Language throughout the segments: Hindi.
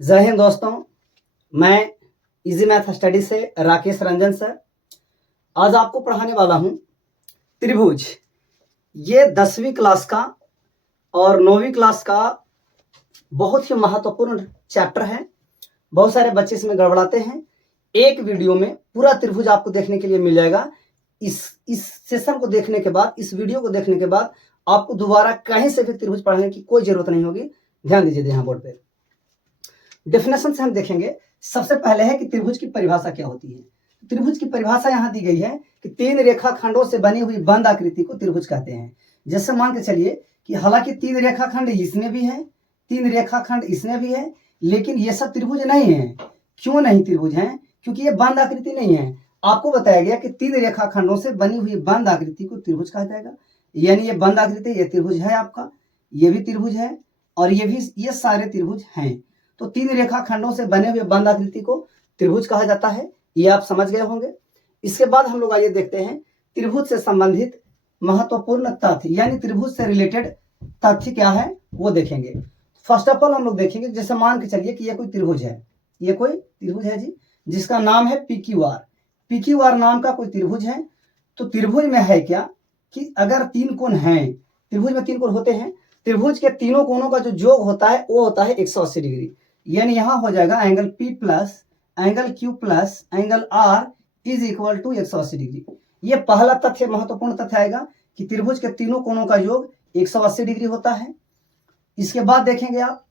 जय हिंद दोस्तों, मैं इजी मैथ स्टडी से राकेश रंजन सर आज आपको पढ़ाने वाला हूं त्रिभुज। ये 10वीं क्लास का और 9वीं क्लास का बहुत ही महत्वपूर्ण चैप्टर है। बहुत सारे बच्चे इसमें गड़बड़ाते हैं। एक वीडियो में पूरा त्रिभुज आपको देखने के लिए मिल जाएगा। इस सेशन को देखने के बाद, इस वीडियो को देखने के बाद आपको दोबारा कहीं से भी त्रिभुज पढ़ने की कोई जरूरत नहीं होगी। ध्यान दीजिए यहाँ बोर्ड पे। डेफिनेशन से हम देखेंगे। सबसे पहले है कि त्रिभुज की परिभाषा क्या होती है। त्रिभुज की परिभाषा यहाँ दी गई है कि तीन रेखाखंडों से बनी हुई बंद आकृति को त्रिभुज कहते हैं। जैसे मान के चलिए कि हालांकि तीन रेखाखंड इसमें भी है, तीन रेखाखंड इसमें भी है, लेकिन ये सब त्रिभुज नहीं है। क्यों नहीं त्रिभुज है? क्योंकि ये बंद आकृति नहीं है। आपको बताया गया कि तीन रेखाखंडों से बनी हुई बंद आकृति को त्रिभुज कहा जाएगा। यानी ये बंद आकृति, ये त्रिभुज है आपका, ये भी त्रिभुज है और ये भी, ये सारे त्रिभुज हैं। तो तीन रेखाखंडों से बने हुए बंद आकृति को त्रिभुज कहा जाता है। ये आप समझ गए होंगे। इसके बाद हम लोग आइए देखते हैं त्रिभुज से संबंधित महत्वपूर्ण तथ्य, यानी त्रिभुज से रिलेटेड तथ्य क्या है वो देखेंगे। फर्स्ट ऑफ ऑल हम लोग देखेंगे, जैसे मान के चलिए कि ये कोई त्रिभुज है, ये कोई त्रिभुज है जी, जिसका नाम है PQR। PQR नाम का कोई त्रिभुज है। तो त्रिभुज में है क्या कि अगर तीन कोण हैं, त्रिभुज में तीन कोण होते हैं, त्रिभुज के तीनों कोणों का जो योग होता है वो होता है 180 डिग्री। यानी यहां हो जाएगा angle P plus angle Q plus angle R is equal to 180 degree. ये पहला तथ्य, महत्वपूर्ण तथ्य आएगा कि त्रिभुज के तीनों कोणों का योग 180 डिग्री होता है। इसके बाद देखेंगे आप,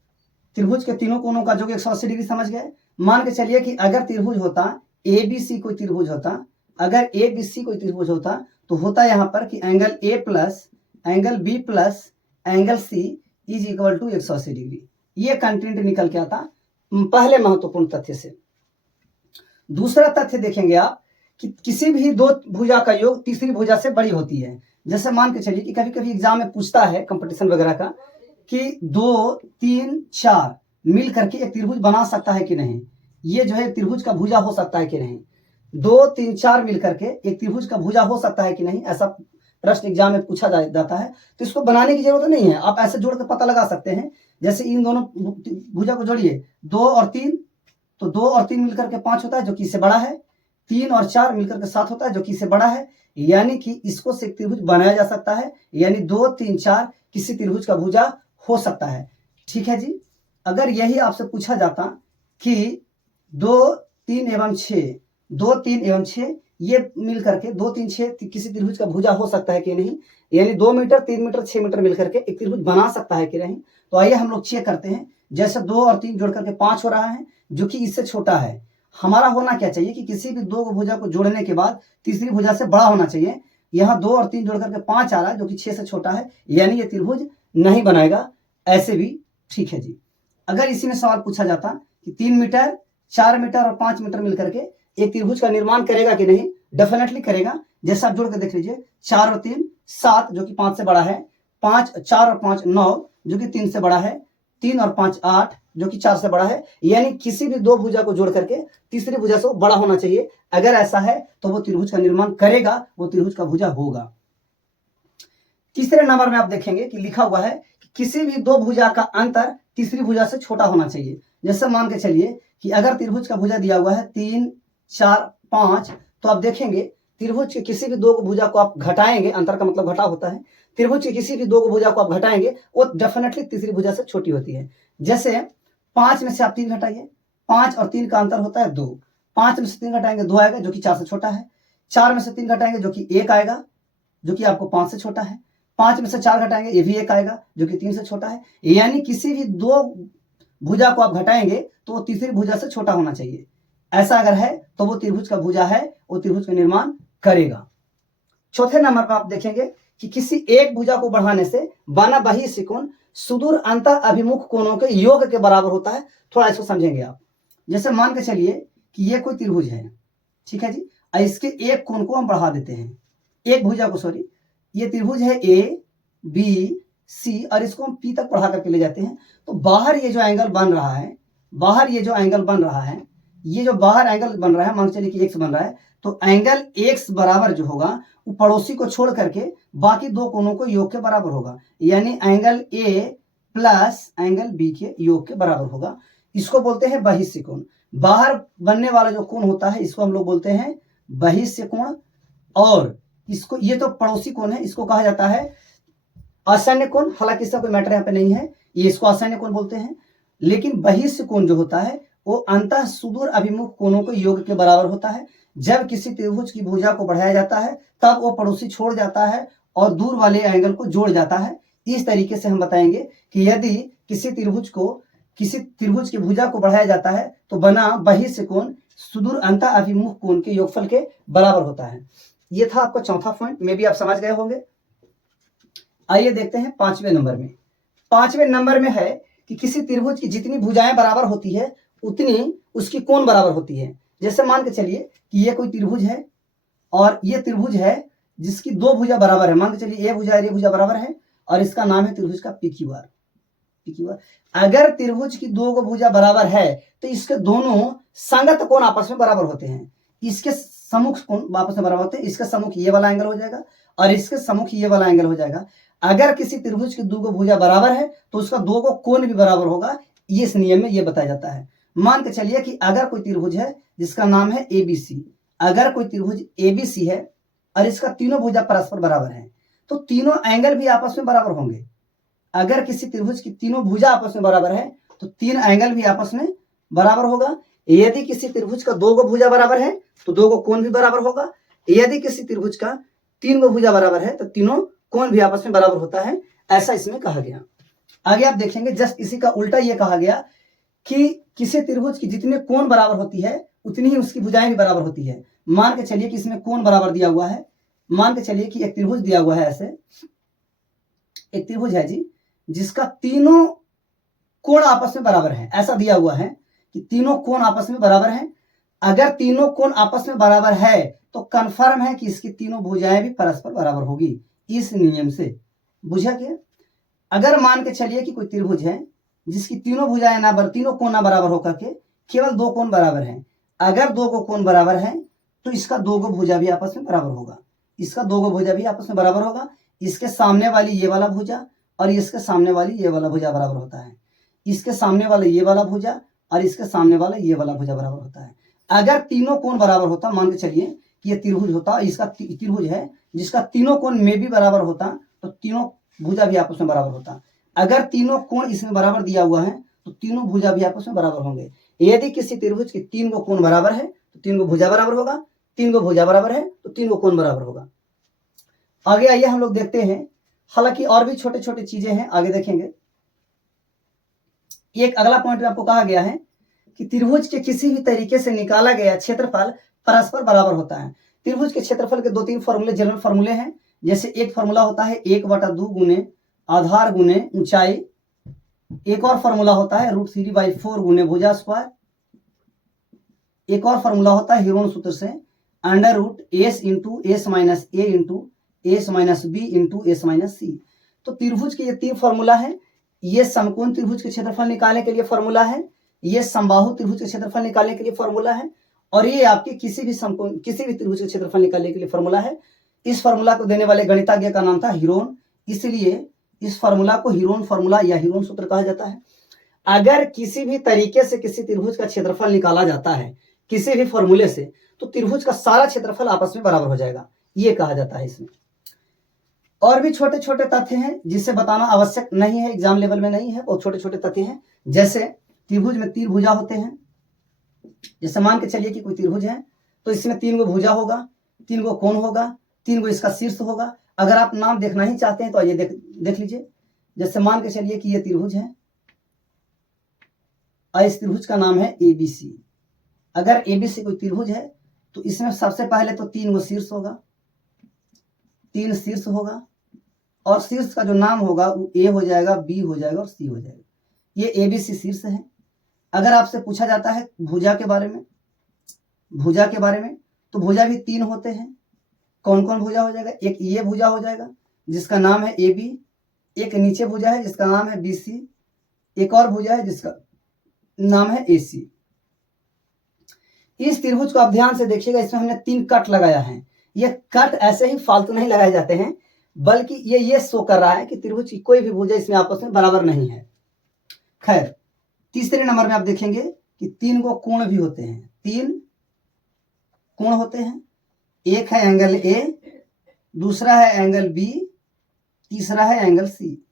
त्रिभुज के तीनों कोणों का योग 180 डिग्री समझ गए। मान के चलिए कि अगर त्रिभुज होता ABC कोई त्रिभुज होता, अगर ABC कोई त्रिभुज होता तो होता यहाँ पर कि angle A plus angle B plus angle C is equal to 180 degree. ये कंटेंट निकल के आता पहले महत्वपूर्ण तथ्य से। दूसरा तथ्य देखेंगे आप कि किसी भी दो भुजा का योग तीसरी भुजा से बड़ी होती है। जैसे मान के चलिए कि कभी कभी एग्जाम में पूछता है, कंपटीशन वगैरह का, कि 2, 3, 4 मिल करके एक त्रिभुज बना सकता है कि नहीं। ये जो है त्रिभुज का भुजा हो सकता है कि नहीं। 2, 3, 4 मिल करके एक त्रिभुज का भुजा हो सकता है कि नहीं, ऐसा प्रश्न एग्जाम में पूछा जाता है। तो इसको बनाने की जरूरत नहीं है, आप ऐसे जोड़ कर पता लगा सकते हैं। जैसे इन दोनों भुजा को जोड़िए, 2 और 3, तो 2 और 3 मिलकर के 5 होता है जो कि इससे बड़ा है। 3 और 4 मिलकर के 7 होता है जो कि इससे बड़ा है। यानी कि इसको से त्रिभुज बनाया जा सकता है। यानी 2, 3, 4 किसी त्रिभुज का भुजा हो सकता है। ठीक है जी। अगर यही आपसे पूछा जाता कि 2, 3 एवं 6, 2, 3 एवं 6 ये मिल करके 2, 3, 6 किसी त्रिभुज का भुजा हो सकता है कि नहीं, यानी 2 मीटर, 3 मीटर, 6 मीटर मिल करके एक त्रिभुज बना सकता है कि नहीं। तो आइए हम लोग चेक करते हैं। जैसे 2 और 3 जोड़ करके 5 हो रहा है जो कि इससे छोटा है। हमारा होना क्या चाहिए कि किसी भी दो भुजा को जोड़ने के बाद तीसरी भुजा से बड़ा होना चाहिए। यहाँ 2 और 3 जोड़ करके 5 आ रहा है जो कि 6 से छोटा है, यानी ये त्रिभुज नहीं बनाएगा। ऐसे भी ठीक है जी। अगर इसी में सवाल पूछा जाता कि 3 मीटर, 4 मीटर और 5 मीटर मिलकर के एक त्रिभुज का निर्माण करेगा कि नहीं, डेफिनेटली करेगा। जैसा आप जोड़ के देख लीजिए, 4 और 3 7 जो कि 5 से बड़ा है, 4 और 5 9 जो कि 3 से बड़ा है, 3 और 5 8 जो कि 4 से बड़ा है। यानी किसी भी दो भुजा को जोड़ करके तीसरी भुजा से वो बड़ा होना चाहिए। अगर ऐसा है तो वो त्रिभुज का निर्माण करेगा, वो त्रिभुज का भुजा होगा। तीसरे नंबर में आप देखेंगे कि लिखा हुआ है कि किसी भी दो भुजा का अंतर तीसरी भुजा से छोटा होना चाहिए। जैसे मान के चलिए कि अगर त्रिभुज का भुजा दिया हुआ है 3, 4, 5, तो आप देखेंगे त्रिभुज के किसी भी दो भुजा को आप घटाएंगे, अंतर का मतलब घटा होता है। त्रिभुज के किसी भी दो भुजा को आप घटाएंगे वो डेफिनेटली तीसरी भुजा से छोटी होती है। जैसे 5 में से आप 3 घटाइए, 5 और 3 का अंतर होता है 2। 5 में से 3 घटाएंगे 2 आएगा जो कि 4 से छोटा है। 4 में से 3 घटाएंगे जो कि 1 आएगा जो कि आपको 5 से छोटा है। 5 में से 4 घटाएंगे ये भी 1 आएगा जो कि 3 से छोटा है। यानी किसी भी दो भुजा को आप घटाएंगे तो वो तीसरी भुजा से छोटा होना चाहिए। ऐसा अगर है तो वो त्रिभुज का भुजा है, वो त्रिभुज का निर्माण करेगा। चौथे नंबर पर आप देखेंगे कि किसी एक भुजा को बढ़ाने से बना बहिर्ष्ठ कोण सुदूर अंतर अभिमुख कोणों के योग के बराबर होता है। थोड़ा इसको समझेंगे आप। जैसे मान के चलिए कि ये कोई त्रिभुज है, ठीक है जी, इसके एक कोण को हम बढ़ा देते हैं, एक भुजा को, सॉरी, ये त्रिभुज है ABC और इसको हम P तक बढ़ा करके ले जाते हैं। तो बाहर ये जो एंगल बन रहा है, बाहर ये जो एंगल बन रहा है, ये जो बाहर एंगल बन रहा है, मान चलिए कि X बन रहा है, तो एंगल X बराबर जो होगा वो पड़ोसी को छोड़ करके बाकी दो कोणों को योग के बराबर होगा। यानी angle A plus angle B के योग के बराबर होगा। इसको बोलते हैं बहिष्य कोण। बाहर बनने वाला जो कोण होता है इसको हम लोग बोलते हैं बहिष्य कोण, और इसको, ये तो पड़ोसी कोण है, इसको कहा जाता है आसन्न कोण। हालांकि इसका कोई मैटर यहाँ पे नहीं है, ये इसको आसन्न कोण बोलते हैं। लेकिन बहिष्य कोण जो होता है वो अंतः सुदूर अभिमुख कोणों के योग के बराबर होता है। जब किसी त्रिभुज की भुजा को बढ़ाया जाता है तब वो पड़ोसी छोड़ जाता है और दूर वाले एंगल को जोड़ जाता है। इस तरीके से हम बताएंगे कि यदि किसी त्रिभुज की भुजा को बढ़ाया जाता है तो बना बहिष्य कोण सुदूर अंतः अभिमुख कोण के योगफल के बराबर होता है। ये था आपका चौथा पॉइंट, मे भी आप समझ गए होंगे। आइए देखते हैं पांचवें नंबर में। पांचवें नंबर में है कि किसी त्रिभुज की जितनी भुजाएं बराबर होती है उतनी उसकी कोण बराबर होती है। जैसे मान के चलिए कि ये कोई त्रिभुज है और ये त्रिभुज है जिसकी दो भुजा बराबर है। मान के चलिए ये भुजा और ये भुजा बराबर है और इसका नाम है त्रिभुज का PQR। अगर त्रिभुज की दो भुजा बराबर है तो इसके दोनों संगत कोण आपस में बराबर होते हैं। इसके सम्मुख कोण आपस में बराबर होते हैं। इसके सम्मुख ये वाला एंगल हो जाएगा और इसके सम्मुख ये वाला एंगल हो जाएगा। अगर किसी त्रिभुज की दो भुजा बराबर है तो उसका दो कोण भी बराबर होगा। ये इस नियम में ये बताया जाता है। मान के चलिए कि अगर कोई त्रिभुज है जिसका नाम है ABC, अगर कोई त्रिभुज ABC है और इसका तीनों भुजा परस्पर बराबर है तो तीनों एंगल भी आपस में बराबर होंगे। अगर किसी त्रिभुज की तीनों भुजा आपस में बराबर है तो तीन एंगल भी आपस में बराबर होगा। यदि किसी त्रिभुज का दो भुजा बराबर है तो दो कोण भी बराबर होगा। यदि किसी त्रिभुज का तीन भुजा बराबर है तो तीनों कोण भी आपस में बराबर होता है, ऐसा इसमें कहा गया। आगे आप देखेंगे जस्ट इसी का उल्टा ये कहा गया कि किसी त्रिभुज की जितने कोण बराबर होती है उतनी ही उसकी भुजाएं भी बराबर होती है। मान के चलिए कि इसमें कोण बराबर दिया हुआ है। मान के चलिए कि एक त्रिभुज दिया हुआ है, ऐसे एक त्रिभुज है जी जिसका तीनों कोण आपस में बराबर है। ऐसा दिया हुआ है कि तीनों कोण आपस में बराबर हैं। अगर तीनों कोण आपस में बराबर है तो कंफर्म है कि इसकी तीनों भुजाएं भी परस्पर बराबर होगी इस नियम से। बुझा क्या? अगर मान के चलिए कि कोई त्रिभुज है जिसकी तीनों भुजाएं तीनों कोण ना बराबर होकर के केवल दो कोण बराबर हैं। अगर दो कोण बराबर हैं तो इसका दो भुजा भी आपस में बराबर होगा। इसका दो भुजा भी आपस में बराबर होगा। इसके सामने वाली ये वाला भुजा और इसके सामने वाली ये वाला भुजा बराबर होता है। इसके सामने वाला ये वाला भुजा और इसके सामने वाला ये वाला भुजा बराबर होता है। अगर तीनों कोण बराबर होता, मान के चलिए कि ये त्रिभुज होता, इसका त्रिभुज है जिसका तीनों कोण में भी बराबर होता तो तीनों भुजा भी आपस में बराबर होता। अगर तीनों कोण इसमें बराबर दिया हुआ है तो तीनों भुजा भी आपस में बराबर होंगे। यदि किसी त्रिभुज के तीन गो कोण बराबर है तो तीन गो भुजा बराबर होगा, तीन गो भुजा बराबर है तो तीन गो कोण बराबर होगा। आगे आइए हम लोग देखते हैं। हालांकि और भी छोटे छोटे चीजें हैं, आगे देखेंगे। एक अगला पॉइंट में आपको कहा गया है कि त्रिभुज के किसी भी तरीके से निकाला गया क्षेत्रफल परस्पर बराबर होता है। त्रिभुज के क्षेत्रफल के दो तीन फॉर्मूले, जनरल फॉर्मूले हैं। जैसे एक फॉर्मूला होता है 1/2 गुने आधार गुने ऊंचाई। एक और फॉर्मूला होता है √3/4 गुने भुजा स्क्वायर। एक और फॉर्मूला होता है हीरोन सूत्र से √S into S minus A into S minus B into S minus C। तो त्रिभुज के ये तीन फॉर्मूला है। ये समकोण त्रिभुज के क्षेत्रफल निकालने के लिए फॉर्मूला है, ये समबाहु त्रिभुज के क्षेत्रफल निकालने के लिए फॉर्मूला है, और ये आपके किसी भी त्रिभुज के क्षेत्रफल निकालने के लिए फॉर्मूला है। इस फॉर्मूला को देने वाले गणितज्ञ का नाम था हीरोन, इसलिए इस फॉर्मूला को हीरोन फॉर्मूला या हीरोन सूत्र कहा जाता है। अगर किसी भी तरीके से किसी त्रिभुज का क्षेत्रफल निकाला जाता है किसी भी फॉर्मूले से तो त्रिभुज का सारा क्षेत्रफल आपस में बराबर हो जाएगा, ये कहा जाता है इसमें। और भी छोटे छोटे तथ्य हैं जिसे बताना आवश्यक नहीं है, एग्जाम लेवल में नहीं है, और छोटे छोटे तथ्य हैं। जैसे त्रिभुज में तीन भुजा होते हैं। जैसे मान के चलिए कि कोई त्रिभुज है तो इसमें तीन गो भुजा होगा, तीन गो कोण होगा, तीन गो इसका शीर्ष होगा। अगर आप नाम देखना ही चाहते हैं तो आइए देख लीजिए। जैसे मान के चलिए कि ये त्रिभुज है और इस त्रिभुज का नाम है ABC। अगर ABC कोई त्रिभुज है तो इसमें सबसे पहले तो तीन गो शीर्ष होगा, तीन शीर्ष होगा, और शीर्ष का जो नाम होगा वो A हो जाएगा, B हो जाएगा और C हो जाएगा। ये ABC शीर्ष है। अगर आपसे पूछा जाता है भुजा के बारे में तो भुजा भी तीन होते हैं। कौन कौन भुजा हो जाएगा? एक ये भुजा हो जाएगा जिसका नाम है AB, एक नीचे भुजा है जिसका नाम है BC, एक और भुजा है जिसका नाम है AC। इस त्रिभुज को आप ध्यान से देखिएगा, इसमें हमने तीन कट लगाया है। ये कट ऐसे ही फालतू नहीं लगाए जाते हैं, बल्कि ये शो कर रहा है कि त्रिभुज की कोई भी भुजा इसमें आपस में बराबर नहीं है। खैर, तीसरे नंबर में आप देखेंगे कि 3 को कोण भी होते हैं, 3 कोण होते हैं। एक है एंगल ए, दूसरा है एंगल बी, तीसरा है एंगल सी।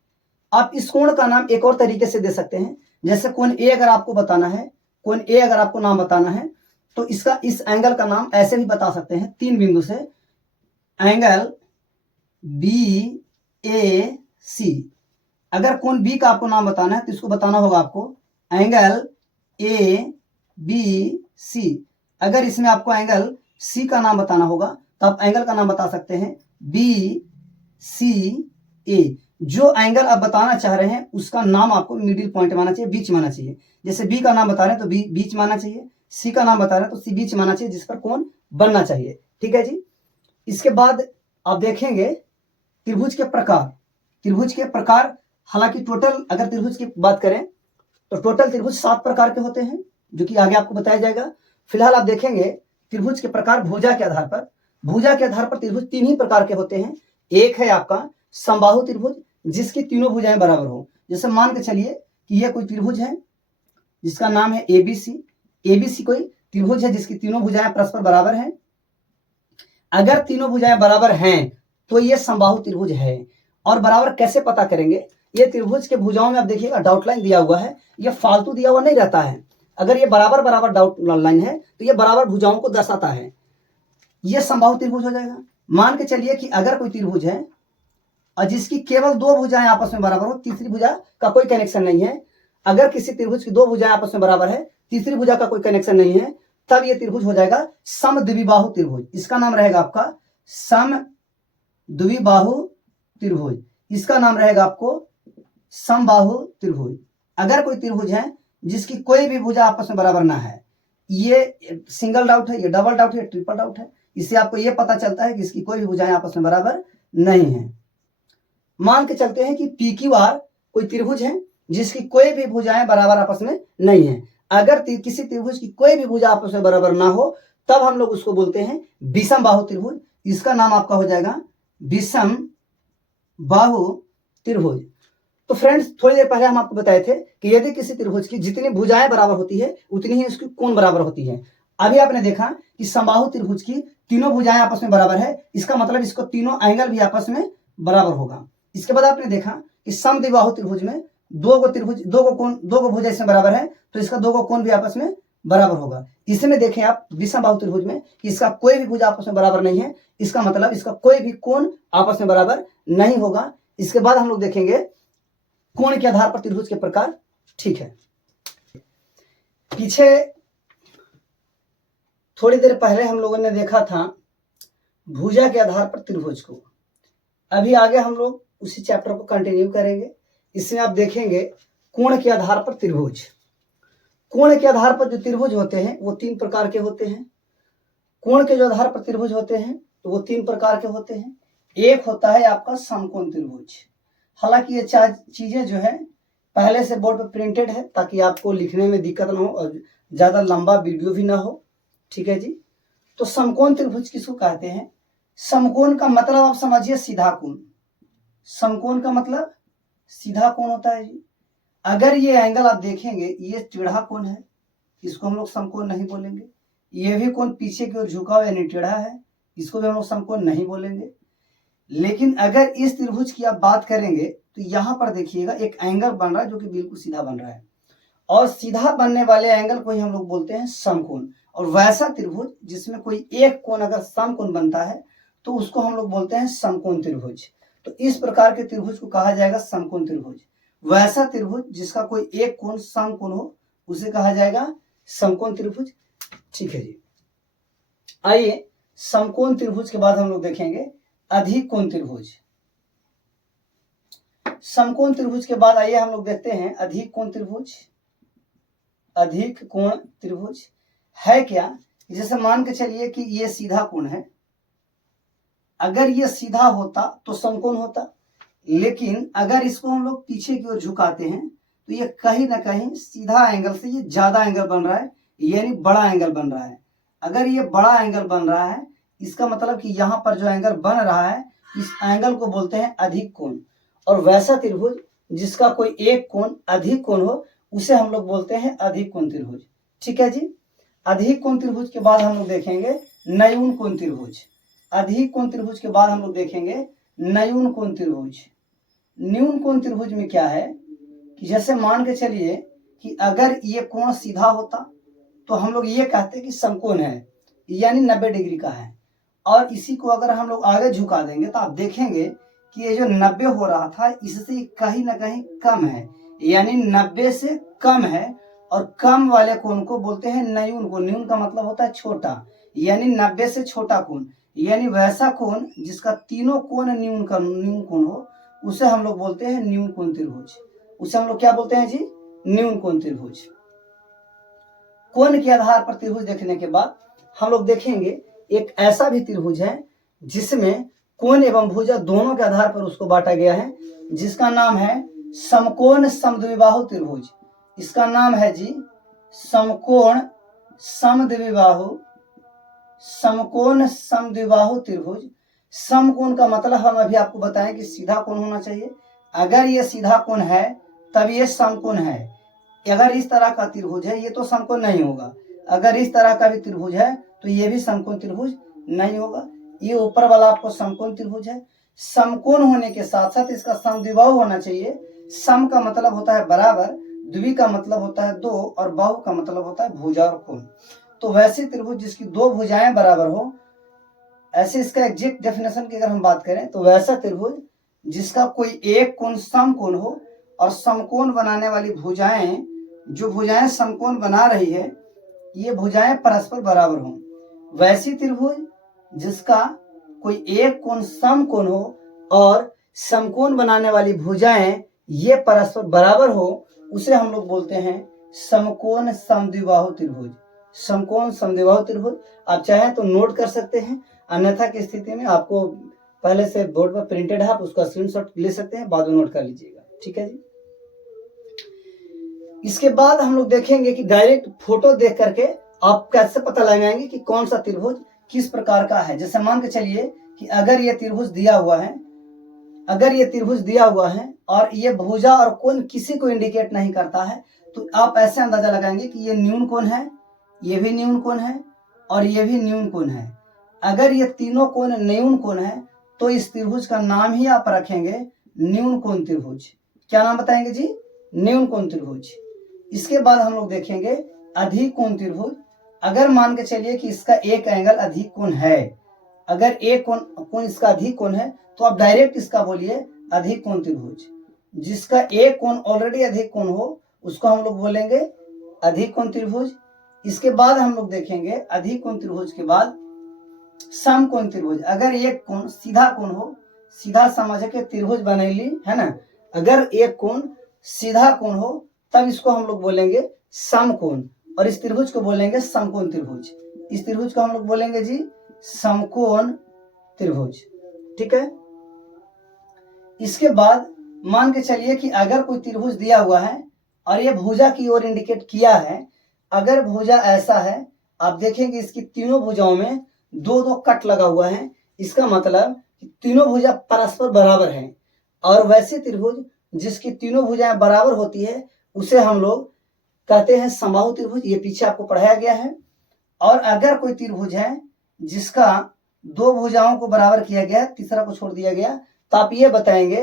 आप इस कोण का नाम एक और तरीके से दे सकते हैं, जैसे कोण ए अगर आपको बताना है, कोण ए अगर आपको नाम बताना है तो इसका इस एंगल का नाम ऐसे भी बता सकते हैं, 3 बिंदु से एंगल बी ए सी। अगर कोण बी का आपको नाम बताना है तो इसको बताना होगा आपको एंगल ए बी सी। अगर इसमें आपको एंगल सी का नाम बताना होगा तो आप एंगल का नाम बता सकते हैं बी सी ए। जो एंगल आप बताना चाह रहे हैं उसका नाम आपको मिडिल पॉइंट माना चाहिए, बीच माना चाहिए। जैसे बी का नाम बता रहे हैं तो बी बीच माना चाहिए, सी का नाम बता रहे हैं तो सी बीच माना चाहिए, जिस पर कोण बनना चाहिए। ठीक है जी। इसके बाद आप देखेंगे त्रिभुज के प्रकार। त्रिभुज के प्रकार, हालांकि टोटल अगर त्रिभुज की बात करें तो टोटल त्रिभुज 7 प्रकार के होते हैं, जो कि आगे आपको बताया जाएगा। फिलहाल आप देखेंगे त्रिभुज के प्रकार भुजा के आधार पर। भुजा के आधार पर त्रिभुज 3 ही प्रकार के होते हैं। एक है आपका समबाहु त्रिभुज, जिसकी तीनों भुजाएं बराबर हो। जैसे मान के चलिए कि यह कोई त्रिभुज है जिसका नाम है एबीसी। एबीसी कोई त्रिभुज है जिसकी तीनों भुजाएं परस्पर बराबर हैं। अगर तीनों भुजाएं बराबर हैं तो यह समबाहु त्रिभुज है। और बराबर कैसे पता करेंगे? ये त्रिभुज के भुजाओं में आप देखिएगा डॉट लाइन दिया हुआ है, यह फालतू दिया हुआ नहीं रहता है। अगर ये बराबर बराबर डॉट लाइन है तो ये बराबर भुजाओं को दर्शाता है, यह समबाहु त्रिभुज हो जाएगा। मान के चलिए कि अगर कोई त्रिभुज है और जिसकी केवल 2 भुजाएं आपस में बराबर हो, तीसरी भुजा का कोई कनेक्शन नहीं है। अगर किसी त्रिभुज की 2 भुजाएं आपस में बराबर है, तीसरी भुजा का कोई कनेक्शन नहीं है, तब यह त्रिभुज हो जाएगा समद्विबाहु त्रिभुज। इसका नाम रहेगा आपका समद्विबाहु त्रिभुज। इसका नाम रहेगा आपको समबाहु त्रिभुज। अगर कोई त्रिभुज है जिसकी कोई भी भुजा आपस में बराबर ना है, ये सिंगल डाउट है, ये डबल डाउट है, ट्रिपल डाउट है, इससे आपको ये पता चलता है कि इसकी कोई भी भुजाएं आपस में बराबर नहीं है। मान के चलते हैं कि PQR कोई त्रिभुज है जिसकी कोई भी भुजाएं बराबर आपस में नहीं है। अगर किसी त्रिभुज की कोई भी भुजा आपस में बराबर ना हो तब हम लोग उसको बोलते हैं विषम बाहु त्रिभुज। इसका नाम आपका हो जाएगा विषम बाहु त्रिभुज। तो फ्रेंड्स, थोड़ी देर पहले हम आपको बताए थे कि यदि किसी त्रिभुज की जितनी भुजाएं बराबर होती है उतनी ही उसकी कोण बराबर होती है। अभी आपने देखा कि समबाहु त्रिभुज की तीनों भुजाएं आपस में बराबर है, इसका मतलब इसको तीनों एंगल भी आपस में बराबर होगा। इसके बाद आपने देखा कि समद्विबाहु त्रिभुज में 2 गो भुजा इसमें बराबर है, तो इसका 2 गो कोण भी आपस में बराबर होगा। इसमें देखें आप विषम बाहु त्रिभुज में कि इसका कोई भी भुजा आपस में बराबर नहीं है, इसका मतलब इसका कोई भी कोण आपस में बराबर नहीं होगा। इसके बाद हम लोग देखेंगे कोण के आधार पर त्रिभुज के प्रकार। ठीक है, पीछे थोड़ी देर पहले हम लोगों ने देखा था भुजा के आधार पर त्रिभुज को। अभी आगे हम लोग उसी चैप्टर को कंटिन्यू करेंगे। इसमें आप देखेंगे कोण के आधार पर त्रिभुज। कोण के आधार पर जो त्रिभुज होते हैं वो 3 प्रकार के होते हैं। कोण के जो आधार पर त्रिभुज होते हैं तो वो 3 प्रकार के होते हैं। एक होता है आपका समकोण त्रिभुज। हालांकि ये 4 चीजें जो है पहले से बोर्ड पर प्रिंटेड है ताकि आपको लिखने में दिक्कत ना हो और ज्यादा लंबा वीडियो भी ना हो। ठीक है जी। तो समकोण त्रिभुज किसको कहते हैं? समकोण का मतलब आप समझिए सीधा कोण। समकोण का मतलब सीधा कोण होता है जी। अगर ये एंगल आप देखेंगे ये टेढ़ा कोण है, इसको हम लोग समकोण नहीं बोलेंगे। ये भी कोण पीछे की ओर झुका हुआ यानी टेढ़ा है, इसको भी हम लोग समकोण नहीं बोलेंगे। लेकिन अगर इस त्रिभुज की आप बात करेंगे तो यहां पर देखिएगा एक एंगल बन रहा है जो कि बिल्कुल सीधा बन रहा है, और सीधा बनने वाले एंगल को ही हम लोग बोलते हैं समकोण। और वैसा त्रिभुज जिसमें कोई एक कोण अगर समकोण बनता है तो उसको हम लोग बोलते हैं समकोण त्रिभुज। तो इस प्रकार के त्रिभुज को कहा जाएगा समकोण त्रिभुज। वैसा त्रिभुज जिसका कोई एक कोण समकोण हो उसे कहा जाएगा समकोण त्रिभुज। ठीक है जी। आइए समकोण त्रिभुज के बाद हम लोग देखेंगे अधिक कोण त्रिभुज। समकोण त्रिभुज के बाद आइए हम लोग देखते हैं अधिक कोण त्रिभुज। अधिक कोण त्रिभुज है क्या? जैसे मान के चलिए कि ये सीधा कोण है, अगर ये सीधा होता तो समकोण होता, लेकिन अगर इसको हम लोग पीछे की ओर झुकाते हैं तो ये कहीं ना कहीं सीधा एंगल से ये ज्यादा एंगल बन रहा है, यानी बड़ा एंगल बन रहा है। अगर ये बड़ा एंगल बन रहा है इसका मतलब कि यहाँ पर जो एंगल बन रहा है इस एंगल को बोलते हैं अधिक कोण। और वैसा त्रिभुज जिसका कोई एक कोण अधिक कोण हो उसे हम लोग बोलते हैं अधिक कोण त्रिभुज। ठीक है जी। अधिक कोण त्रिभुज के बाद हम लोग देखेंगे न्यून कोण त्रिभुज। अधिक कोण त्रिभुज के बाद हम लोग देखेंगे न्यून कोण त्रिभुज। न्यून कोण त्रिभुज में क्या है कि जैसे मान के चलिए कि अगर ये कोण सीधा होता तो हम लोग ये कहते कि समकोण है, यानी 90 डिग्री का है। और इसी को अगर हम लोग आगे झुका देंगे तो आप देखेंगे कि ये जो 90 हो रहा था इससे कहीं ना कहीं कम है, यानी 90 से कम है। और कम वाले कोण को बोलते हैं न्यून कोण। न्यून का मतलब होता है छोटा, यानी 90 से छोटा कोण, यानी वैसा कोण जिसका तीनों कोण न्यून कोण हो उसे हम लोग बोलते हैं न्यून कोण त्रिभुज। उसे हम लोग क्या बोलते हैं जी? न्यून कोण त्रिभुज। कोण के आधार पर त्रिभुज देखने के बाद हम लोग देखेंगे एक ऐसा भी त्रिभुज है जिसमें कोण एवं भुजा दोनों के आधार पर उसको बांटा गया है, जिसका नाम है समकोण समद्विबाहु त्रिभुज। इसका नाम है जी समकोण समद्विबाहु, समकोण समद्विबाहु त्रिभुज। समकोण का मतलब हम अभी आपको बताएं कि सीधा कोण होना चाहिए। अगर ये सीधा कोण है तब ये समकोण है। अगर इस तरह का त्रिभुज है ये तो समकोण नहीं होगा। अगर इस तरह का भी त्रिभुज है तो ये भी समकोण त्रिभुज नहीं होगा। ये ऊपर वाला आपको समकोण त्रिभुज है। समकोण होने के साथ साथ इसका समद्विबाहु होना चाहिए। सम का मतलब होता है बराबर, द्वि का मतलब होता है दो, और बाहु का मतलब होता है भुजा और कोण। तो वैसे त्रिभुज जिसकी दो भुजाएं बराबर हो, ऐसे इसका एग्जैक्ट डेफिनेशन की अगर हम बात करें तो वैसा त्रिभुज जिसका कोई एक कोण समकोण हो और समकोण बनाने वाली भुजाएं, जो भुजाएं समकोण बना रही है ये भुजाएं परस्पर बराबर हों। वैसी त्रिभुज जिसका कोई एक कोण समकोण हो और समकोण बनाने वाली भुजाएं ये परस्पर बराबर हो उसे हम लोग बोलते हैं समकोण समद्विबाहु त्रिभुज। समकोण समद्विबाहु त्रिभुज आप चाहें तो नोट कर सकते हैं, अन्यथा की स्थिति में आपको पहले से बोर्ड पर प्रिंटेड है, आप उसका स्क्रीनशॉट ले सकते हैं, बाद में नोट कर लीजिएगा। ठीक है जी। इसके बाद हम लोग देखेंगे कि डायरेक्ट फोटो देख करके आप कैसे पता लगाएंगे कि कौन सा त्रिभुज किस प्रकार का है। जैसे मान के चलिए कि अगर ये त्रिभुज दिया हुआ है, अगर ये त्रिभुज दिया हुआ है और ये भुजा और कोण किसी को इंडिकेट नहीं करता है तो आप ऐसे अंदाजा लगाएंगे कि ये न्यून कोण है, ये भी न्यून कोण है और ये भी न्यून कोण है। अगर ये तीनों कोण न्यून कोण है तो इस त्रिभुज का नाम ही आप रखेंगे न्यून कोण त्रिभुज। क्या नाम बताएंगे जी? न्यून कोण त्रिभुज। इसके बाद हम लोग देखेंगे अधिक कोण त्रिभुज। अगर मान के चलिए कि इसका एक एंगल अधिक कोण है, अगर एक कोण इसका अधिक कोण है तो आप डायरेक्ट इसका बोलिए अधिक कोण त्रिभुज। जिसका एक कोण ऑलरेडी अधिक कोण हो उसको हम लोग बोलेंगे अधिक कोण त्रिभुज। इसके बाद हम लोग देखेंगे अधिक कोण त्रिभुज के बाद समकोण त्रिभुज। अगर एक कोण सीधा कोण हो, सीधा समझ के त्रिभुज बनैली है ना, अगर एक कोण सीधा कोण हो तब इसको हम लोग बोलेंगे समकोण और इस त्रिभुज को बोलेंगे समकोण त्रिभुज। इस त्रिभुज को हम लोग बोलेंगे जी समकोण त्रिभुज। ठीक है। इसके बाद मान के चलिए कि अगर कोई त्रिभुज दिया हुआ है और ये भुजा की ओर इंडिकेट किया है, अगर भुजा ऐसा है, आप देखेंगे इसकी तीनों भुजाओं में दो दो कट लगा हुआ है, इसका मतलब कि तीनों भुजा परस्पर बराबर हैं। और वैसे त्रिभुज जिसकी तीनों भुजाएं बराबर होती है उसे हम लोग कहते हैं समबाहु त्रिभुज। ये पीछे आपको पढ़ाया गया है। और अगर कोई त्रिभुज है जिसका दो भुजाओं को बराबर किया गया, तीसरा को छोड़ दिया गया, तो आप ये बताएंगे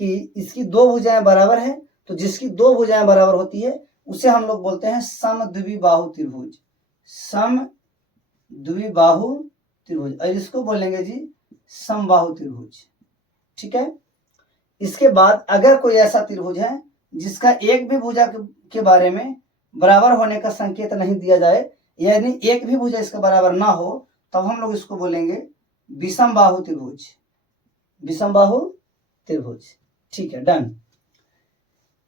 कि इसकी दो भुजाएं बराबर है, तो जिसकी दो भुजाएं बराबर होती है उसे हम लोग बोलते हैं समद्विबाहु त्रिभुज। समद्विबाहु त्रिभुज और इसको बोलेंगे जी समबाहु त्रिभुज। ठीक है। इसके बाद अगर कोई ऐसा त्रिभुज है जिसका एक भी भुजा के बारे में बराबर होने का संकेत नहीं दिया जाए, यानी एक भी भुजा इसका बराबर ना हो, तब हम लोग इसको बोलेंगे विषमबाहु त्रिभुज। विषमबाहु त्रिभुज। ठीक है, डन।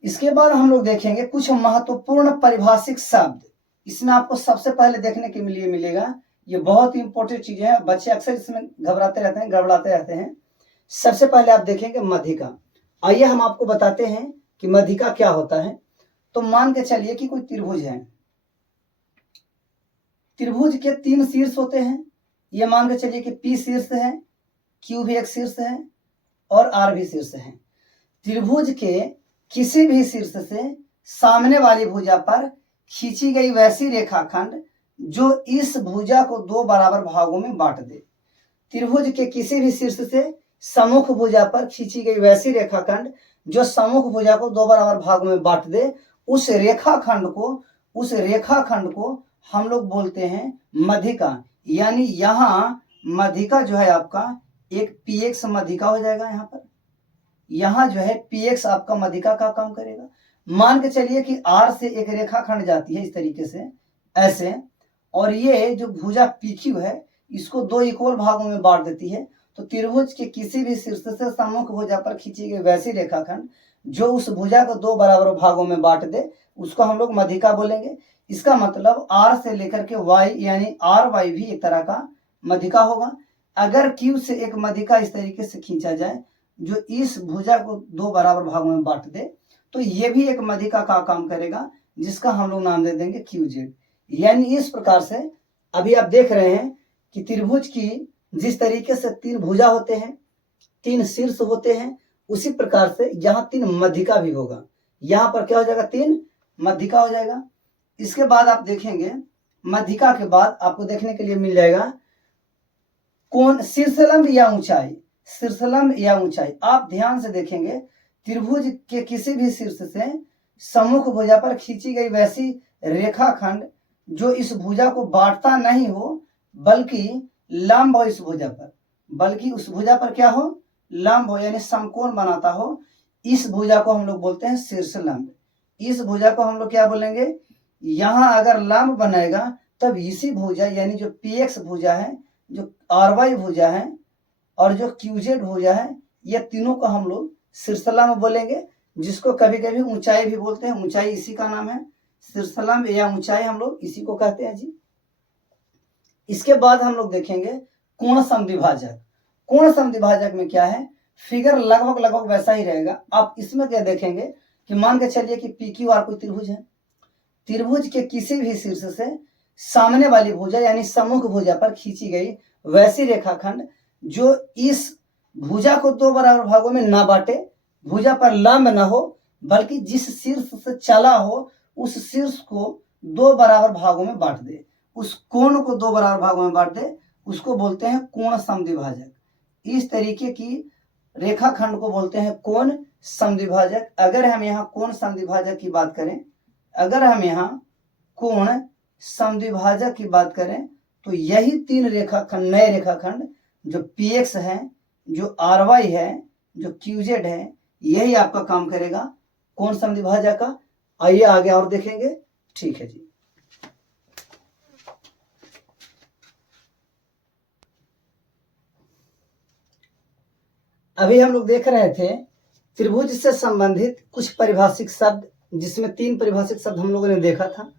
इसके बाद हम लोग देखेंगे कुछ महत्वपूर्ण परिभाषिक शब्द। इसमें आपको सबसे पहले देखने के लिए मिलेगा, ये बहुत ही इंपॉर्टेंट चीजें हैं, बच्चे अक्सर इसमें घबराते रहते हैं, गड़बड़ाते रहते हैं। सबसे पहले आप देखेंगे मध्यिका। आइए हम आपको बताते हैं कि मध्यिका क्या होता है। तो मान के चलिए कि कोई त्रिभुज है, त्रिभुज के तीन शीर्ष होते हैं। ये मान के चलिए कि P शीर्ष है, Q भी एक शीर्ष है और R भी शीर्ष है। त्रिभुज के किसी भी शीर्ष से सामने वाली भुजा पर खींची गई वैसी रेखाखंड जो इस भुजा को दो बराबर भागों में बांट दे। त्रिभुज के किसी भी शीर्ष से सम्मुख भुजा पर खींची गई वैसी रेखाखंड जो सम्मुख भुजा को दो बराबर भागों में बांट दे, उस रेखाखंड को हम लोग बोलते हैं मध्यिका। यानी यहाँ मध्यिका जो है आपका एक पीएक्स मध्यिका हो जाएगा। यहाँ पर यहाँ जो है पीएक्स आपका मध्यिका का काम करेगा। मान के चलिए कि आर से एक रेखाखंड जाती है इस तरीके से ऐसे, और ये जो भुजा पीक्यू है इसको दो इक्वल भागों में बांट देती है। तो त्रिभुज के किसी भी शीर्ष से सम्मुख भुजा पर खींची गई वैसी रेखाखंड जो उस भुजा को दो बराबर भागों में बांट दे, उसको हम लोग मध्यिका बोलेंगे। इसका मतलब आर से लेकर के वाई यानी आर वाई भी एक तरह का मध्यिका होगा। अगर क्यू से एक मध्यिका इस तरीके से खींचा जाए जो इस भुजा को दो बराबर भागों में बांट दे, तो ये भी एक मध्यिका का काम करेगा, जिसका हम लोग नाम दे देंगे क्यू जेड। यानी इस प्रकार से अभी आप देख रहे हैं कि त्रिभुज की जिस तरीके से तीन भुजा होते हैं, तीन शीर्ष होते हैं, उसी प्रकार से यहाँ तीन मध्यिका भी होगा। यहाँ पर क्या हो जाएगा, तीन मध्यिका हो जाएगा। इसके बाद आप देखेंगे मध्यिका के बाद आपको देखने के लिए मिल जाएगा कोण, शीर्षलंब या ऊंचाई। शीर्षलंब या ऊंचाई आप ध्यान से देखेंगे, त्रिभुज के किसी भी शीर्ष से सम्मुख भुजा पर खींची गई वैसी रेखाखंड जो इस भुजा को बांटता नहीं हो बल्कि लंब हो इस भुजा पर, बल्कि उस भुजा पर क्या हो, लंब हो, यानी समकोण बनाता हो, इस भुजा को हम लोग बोलते हैं शीर्षलंब। इस भुजा को हम लोग क्या बोलेंगे, यहाँ अगर लंब बनेगा तब इसी भुजा यानी जो पीएक्स भुजा है, जो आरवाई भुजा है और जो क्यूजेड भुजा है, ये तीनों को हम लोग शीर्षलंब बोलेंगे, जिसको कभी कभी ऊंचाई भी बोलते हैं। ऊंचाई इसी का नाम है, शीर्षलंब या ऊंचाई हम लोग इसी को कहते हैं जी। इसके बाद हम लोग देखेंगे कोण समद्विभाजक। कोण समद्विभाजक में क्या है, फिगर लगभग वैसा ही रहेगा। आप इसमें क्या देखेंगे कि मान के चलिए कि पी क्यू आर कोई त्रिभुज है। त्रिभुज के किसी भी शीर्ष से सामने वाली भुजा यानी सम्मुख भुजा पर खींची गई वैसी रेखाखंड जो इस भुजा को दो बराबर भागों में ना बांटे, भुजा पर लंब न हो, बल्कि जिस शीर्ष से चला हो उस शीर्ष को दो बराबर भागों में बांट दे, उस कोण को दो बराबर भागों में बांट दे, उसको बोलते हैं कोण समद्विभाजक। इस तरीके की रेखाखंड को बोलते हैं कोण समद्विभाजक। अगर हम यहाँ कोण समद्विभाजक की बात करें, अगर हम यहाँ कोण समद्विभाजक की बात करें तो यही तीन रेखाखंड, नए रेखाखंड जो पीएक्स है, जो आरवाई है, जो क्यूजेड है, यही आपका काम करेगा कोण समद्विभाजक का। आइए आगे और देखेंगे, ठीक है जी। अभी हम लोग देख रहे थे त्रिभुज से संबंधित कुछ परिभाषिक शब्द, जिसमें तीन परिभाषिक शब्द हम लोगों ने देखा था।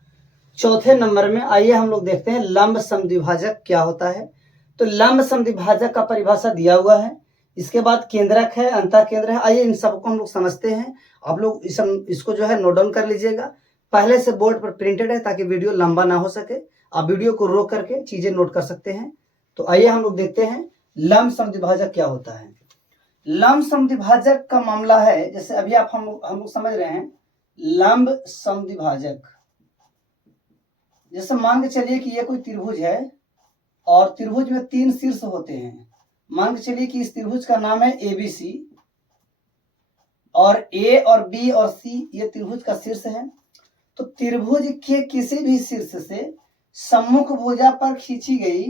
चौथे नंबर में आइए हम लोग देखते हैं लंब समद्विभाजक क्या होता है। तो लंब समद्विभाजक का परिभाषा दिया हुआ है। इसके बाद केंद्रक है, अंतःकेंद्र है। आइए इन सबको हम लोग समझते हैं। आप लोग इसको जो है नोट डाउन कर लीजिएगा। पहले से बोर्ड पर प्रिंटेड है ताकि वीडियो लंबा ना हो सके, आप वीडियो को रोक करके चीजें नोट कर सकते हैं। तो आइए हम लोग देखते हैं लंब समद्विभाजक क्या होता है। लंब समद्विभाजक का मामला है, जैसे अभी आप हम लोग समझ रहे हैं लंब समद्विभाजक। जैसे मान के चलिए कि ये कोई त्रिभुज है और त्रिभुज में तीन शीर्ष होते हैं। मान के चलिए कि इस त्रिभुज का नाम है एबीसी, और ए और बी और सी ये त्रिभुज का शीर्ष है। तो त्रिभुज के किसी भी शीर्ष से सम्मुख भुजा पर खींची गई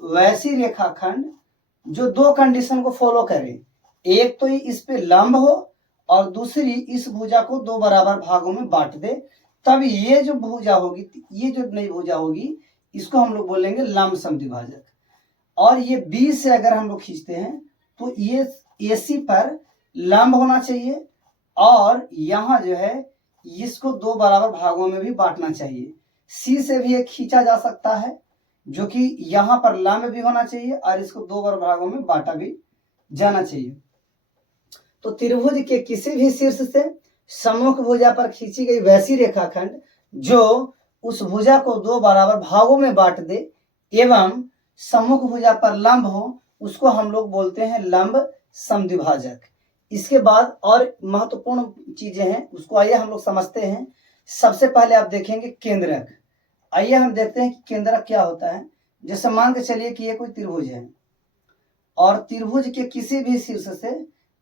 वैसी रेखाखंड जो दो कंडीशन को फॉलो करे, एक तो इस पे लंब हो और दूसरी इस भुजा को दो बराबर भागों में बांट दे, तब ये जो भुजा होगी, ये जो नई भुजा होगी, इसको हम लोग बोलेंगे लंब समद्विभाजक। और ये बी से अगर हम लोग खींचते हैं तो ये एसी पर लंब होना चाहिए और यहाँ जो है इसको दो बराबर भागों में भी बांटना चाहिए। सी से भी एक खींचा जा सकता है जो कि यहाँ पर लंब भी होना चाहिए और इसको दो बराबर भागों में बांटा भी जाना चाहिए। तो त्रिभुज के किसी भी शीर्ष से सम्मुख भुजा पर खींची गई वैसी रेखाखंड जो उस भुजा को दो बराबर भागों में बांट दे एवं सम्मुख भुजा पर लंब हो, उसको हम लोग बोलते हैं लंब समद्विभाजक। इसके बाद और महत्वपूर्ण चीजें हैं, उसको आइए हम लोग समझते हैं। सबसे पहले आप देखेंगे केंद्रक। आइए हम देखते हैं कि केंद्रक क्या होता है। जैसे मान के चलिए कि ये कोई त्रिभुज है और त्रिभुज के किसी भी शीर्ष से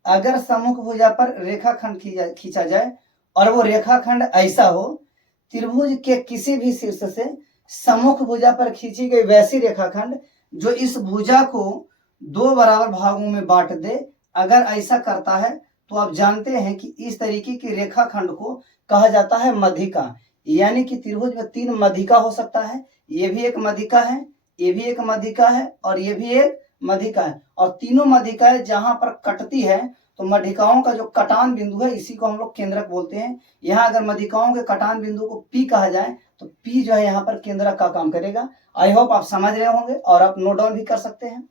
अगर सम्मुख भुजा पर रेखाखंड खींचा जाए और वो रेखाखंड ऐसा हो, त्रिभुज के किसी भी शीर्ष से सम्मुख भुजा पर खींची गई वैसी रेखाखंड जो इस भुजा को दो बराबर भागों में बांट दे, अगर ऐसा करता है तो आप जानते हैं कि इस तरीके की रेखाखंड को कहा जाता है मध्यिका। यानी कि त्रिभुज में तीन मध्यिका हो सकता है, ये भी एक मध्यिका है, ये भी एक मध्यिका है और ये भी एक मध्यिका है। और तीनों मध्यिकाएं जहां पर कटती है तो मध्यिकाओं का जो कटान बिंदु है इसी को हम लोग केंद्रक बोलते हैं। यहाँ अगर मध्यिकाओं के कटान बिंदु को पी कहा जाए तो पी जो है यहाँ पर केंद्रक का काम करेगा। आई होप आप समझ रहे होंगे और आप नोट डाउन भी कर सकते हैं।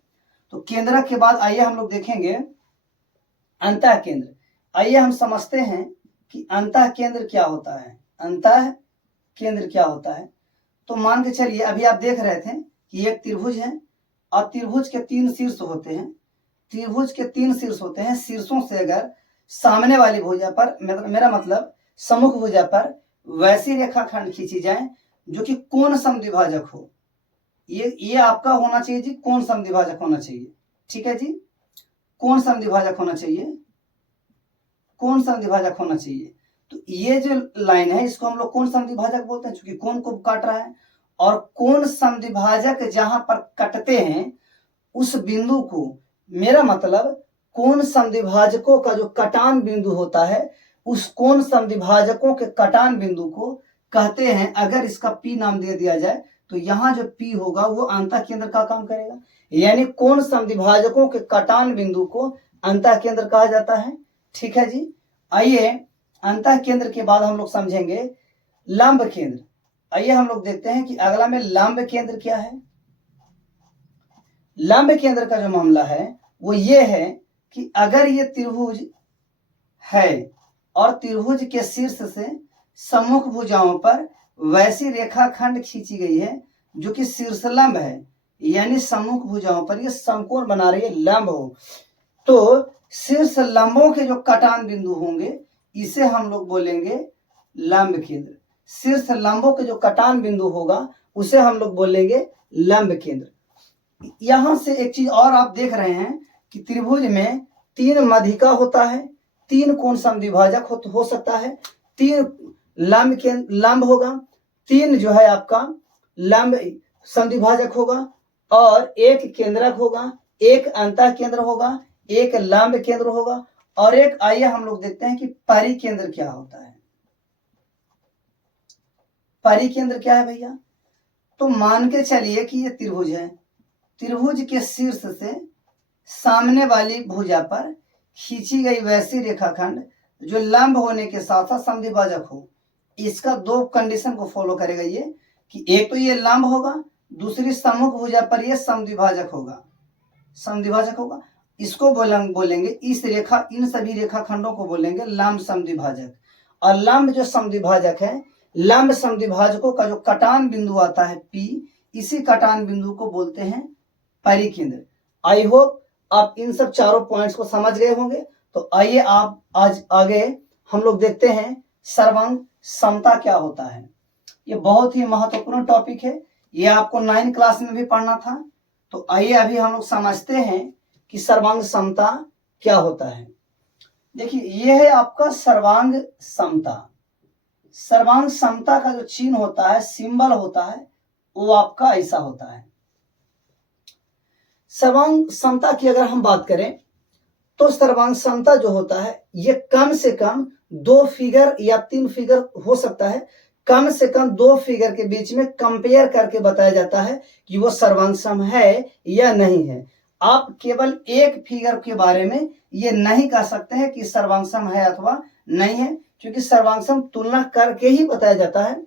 तो केंद्रक के बाद आइए हम लोग देखेंगे अंतः केंद्र। आइए हम समझते हैं कि अंतः केंद्र क्या होता है। अंतः केंद्र क्या होता है, तो मान के चलिए अभी आप देख रहे थे कि एक त्रिभुज है और त्रिभुज के तीन शीर्ष होते हैं। त्रिभुज के तीन शीर्ष होते हैं। शीर्षों से अगर सामने वाली भुजा पर, मेरा मतलब सम्मुख भुजा पर वैसी रेखाखंड खींची जाए जो कि कोण समद्विभाजक हो। ये आपका होना चाहिए जी, कोण समद्विभाजक होना चाहिए। ठीक है जी, कोण समद्विभाजक होना चाहिए, कोण समद्विभाजक होना चाहिए। तो ये जो लाइन है इसको हम लोग कोण समद्विभाजक बोलते हैं, क्योंकि कोण को काट रहा है। और कोण समद्विभाजक जहां पर कटते हैं उस बिंदु को, मेरा मतलब कोण समद्विभाजकों का जो कटान बिंदु होता है उस कोण समद्विभाजकों के कटान बिंदु को कहते हैं, अगर इसका पी नाम दे दिया जाए तो यहाँ जो पी होगा वो अंतः केंद्र का काम करेगा। यानी कोण समद्विभाजकों के कटान बिंदु को अंतः केंद्र कहा जाता है। ठीक है जी। आइए अंतः केंद्र के बाद हम लोग समझेंगे लंब केंद्र। आइए हम लोग देखते हैं कि अगला में लंब केंद्र क्या है। लंब केंद्र का जो मामला है वो ये है कि अगर ये त्रिभुज है और त्रिभुज के शीर्ष से सम्मुख भुजाओं पर वैसी रेखाखंड खींची गई है जो कि शीर्ष लंब है, यानी सम्मुख भुजाओं पर ये समकोण बना रही है, लंब हो, तो शीर्ष लंबों के जो कटान बिंदु होंगे इसे हम लोग बोलेंगे लंब केंद्र। शीर्ष लंबों के जो कटान बिंदु होगा उसे हम लोग बोलेंगे लंब केंद्र। यहां से एक चीज और आप देख रहे हैं कि त्रिभुज में तीन मध्यिका होता है, तीन कोण समद्विभाजक हो सकता है, तीन लंब होगा, तीन जो है आपका लंब समद्विभाजक होगा और एक केंद्रक होगा, एक अंतः केंद्र होगा, एक लंब केंद्र होगा और एक, आइए हम लोग देखते हैं कि परिकेंद्र क्या होता है। परिकेंद्र क्या है भैया, तो मान के चलिए कि ये त्रिभुज है, त्रिभुज के शीर्ष से सामने वाली भुजा पर खींची गई वैसी रेखाखंड जो लंब होने के साथ साथ समद्विभाजक हो। इसका दो कंडीशन को फॉलो करेगा ये, कि एक तो ये लंब होगा, दूसरी सम्मुख भुजा पर ये समद्विभाजक होगा, समद्विभाजक होगा। इसको बोलेंगे इस रेखा, इन सभी रेखाखंडों को बोलेंगे लंब समद्विभाजक। और लंब जो समद्विभाजक है, लंब समद्विभाजकों का जो कटान बिंदु आता है पी, इसी कटान बिंदु को बोलते हैं परिकेंद्र। आई होप आप इन सब चारों पॉइंट्स को समझ गए होंगे। तो आइए आप आज आगे हम लोग देखते हैं सर्वांग समता क्या होता है। ये बहुत ही महत्वपूर्ण टॉपिक है, ये आपको 9 क्लास में भी पढ़ना था। तो आइए अभी हम लोग समझते हैं कि सर्वांग समता क्या होता है। देखिए ये है आपका सर्वांग समता। सर्वांग समता का जो चिन्ह होता है, सिंबल होता है, वो आपका ऐसा होता है। सर्वांग समता की अगर हम बात करें तो सर्वांग समता जो होता है ये कम से कम 2 फिगर या 3 फिगर हो सकता है, कम से कम 2 फिगर के बीच में कंपेयर करके बताया जाता है कि वो सर्वांग सम है या नहीं है। आप केवल एक फिगर के बारे में ये नहीं कह सकते हैं कि सर्वांग सम है अथवा नहीं है, क्योंकि सर्वांग सम तुलना करके ही बताया जाता है।